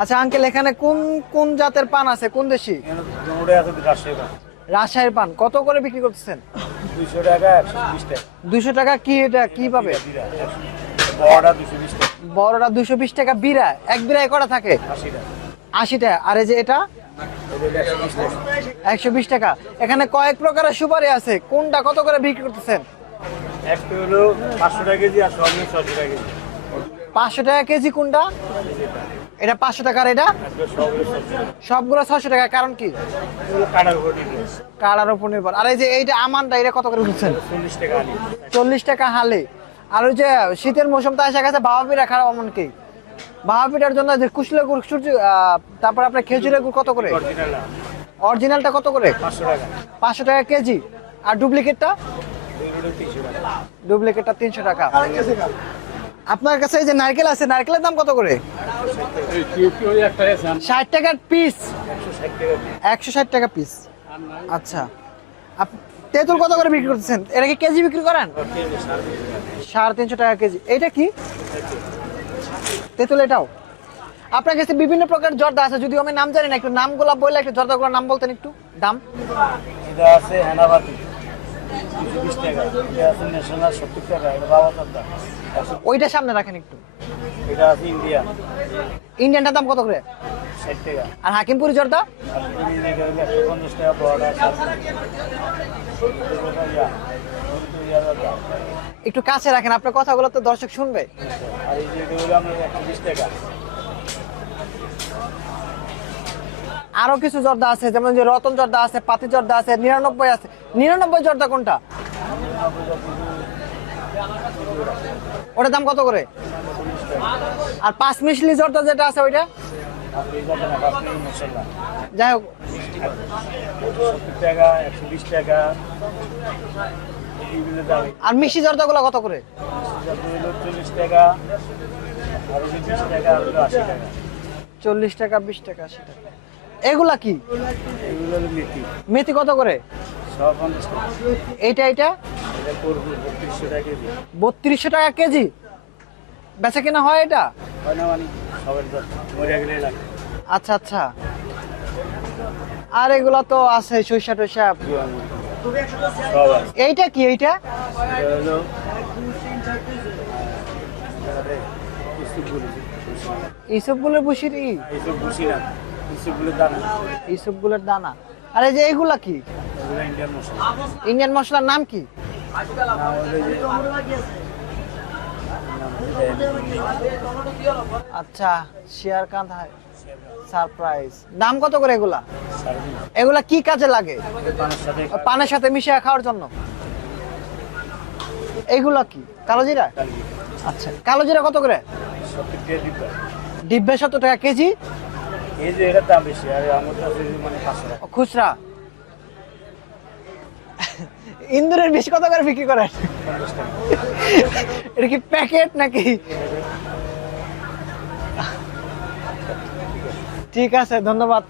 আচ্ছা আঙ্কেল, এখানে কোন কোন জাতের পান আছে, কোন দেশি? দুটোই আছে রাজশাহী পান। রাজশাহীর পান কত করে বিক্রি করতেছেন? 200 টাকা 120 টাকা। 200 টাকা। কি এটা কি পাবে? বিরা, বড়টা 220 টাকা। বড়টা 220 টাকা। বিরা, এক বিরায় কটা থাকে? 80 টাকা। 80 টাকা। আর এই যে এটা এটা 120 টাকা। 120 টাকা। এখানে কয়েক প্রকারের সুপারি আছে, কোনটা কত করে বিক্রি করতেছেন? একটা হলো 500 টাকা কেজি আর সব মিলে 600 টাকা কেজি। 500 টাকা কেজি কোনটা? এটা 500 টাকা। আর এটা একটা সবগুলো 600 টাকা। সবগুলো 600 টাকা। কারণ কি? এগুলো কাটার উপর ডিপেন্ড। কালার উপর নির্ভর। আর এই যে এইটা আমানটা, এটা কত করে বিকছেন? 40 টাকা আলি। 40 টাকা হালে। আর ওই যে শীতের মৌসুম তো এসে গেছে, বাবা পিঠা খারাপ এমন কি? বাবা পিঠার জন্য যে কুশলা গুড়, সূর্য তারপর আপনার খেজুরের গুড় কত করে? অরিজিনাল না। অরিজিনালটা কত করে? 500 টাকা। 500 টাকা কেজি। আর ডুপ্লিকেটটা? এগুলো 300 টাকা। ডুপ্লিকেটটা 300 টাকা। আপনার কাছে এই যে নারকেল আছে, নারকেলের দাম কত করে? 60 টাকার পিস। 160 টাকা। 160 টাকা পিস। আচ্ছা, তেঁতুল কত করে বিক্রি করতেছেন? এটা কি কেজি বিক্রি করেন? 350 টাকা কেজি। এইটা কি তেঁতুল? এটাও আপনার কাছে বিভিন্ন প্রকার জর্দা আছে, যদিও আমি নাম জানি না, একটু নামগুলো বললে, একটু জর্দাগুলোর নাম বলতেন একটু। দাম? এটা আছে হেনাবাতি 220 টাকা। এটা আছে ন্যাশনাল 70 টাকা। এটা বাবা চাঁদা। ওইটা সামনে রাখেন একটু। এটা আছে ইন্ডিয়া ইন্ডিয়ানটার দাম কত করে? 60 টাকা। আর হাকিমপুরি জর্দা? আর এটা হলো 150 টাকা বড়টা 60 টাকা। একটু কাছে রাখেন, আপনার কথাগুলো তো দর্শক শুনবে। আর এই যে এটা হলো আমরা 120 টাকা। আরো কিছু জর্দা আছে, যেমন যে রতন জর্দা আছে, পাতি জর্দা আছে, 99 আছে। 99 জর্দা কোনটা? ওটার দাম কত করে? আর 5 মিশলি জর্দা যেটা আছে ওইটা? আর এই যে না বাসমতি মশলা যাই হোক, 70 টাকা 120 টাকা। এইগুলো দাম। আর মিষ্টি জর্দাগুলো কত করে? এটা হলো 40 টাকা। আর এই যে 20 টাকা আর হলো 80 টাকা। 40 টাকা, 20 টাকা, 80 টাকা। এগুলা কি? এগুলো হলো মেথি। মেথি কত করে? সব 50 টাকা। এইটা এটা করবো 3200 টাকা কেজি। 3200 টাকা কেজি। বেচা কিনা হয় এটা? হয় না মানে সবার দাম মরে গেলে লাগে। আচ্ছা আচ্ছা। আর এগুলা তো আছে, সরিষা টইষা। সব আছে। এইটা কি? এইটা এটা হলো ইসবগুলোর বুসির এইসব বুঝি না। এইসবগুলো দানা। ইসবগুলোর দানা। আর এই যে এগুলা কি? এগুলো ইন্ডিয়ান মশলা। ইন্ডিয়ান মশলার নাম কি? নাম হলো আচ্ছা, শেয়ার কান্ত সারপ্রাইজ। দাম কত করে এগুলা? সারদিন। এগুলা কি কাজে লাগে? পানের সাথে পানের সাথে মিশিয়ে খাওয়ার জন্য। এইগুলা কি? কালো জিরা? কালকে আচ্ছা, কালো জিরা কত করে? 70 টাকা দিতে হয়। ডিব্বে 70 টাকা কেজি। এই যে এটার দাম বেশি আর আমার কাছে মানে 500 টাকা। খুচরা। ইন্দুরের বেশি কত করে বিক্রি করেন? 50 টাকা। এটা কি প্যাকেট নাকি? ঠিক আছে, ধন্যবাদ।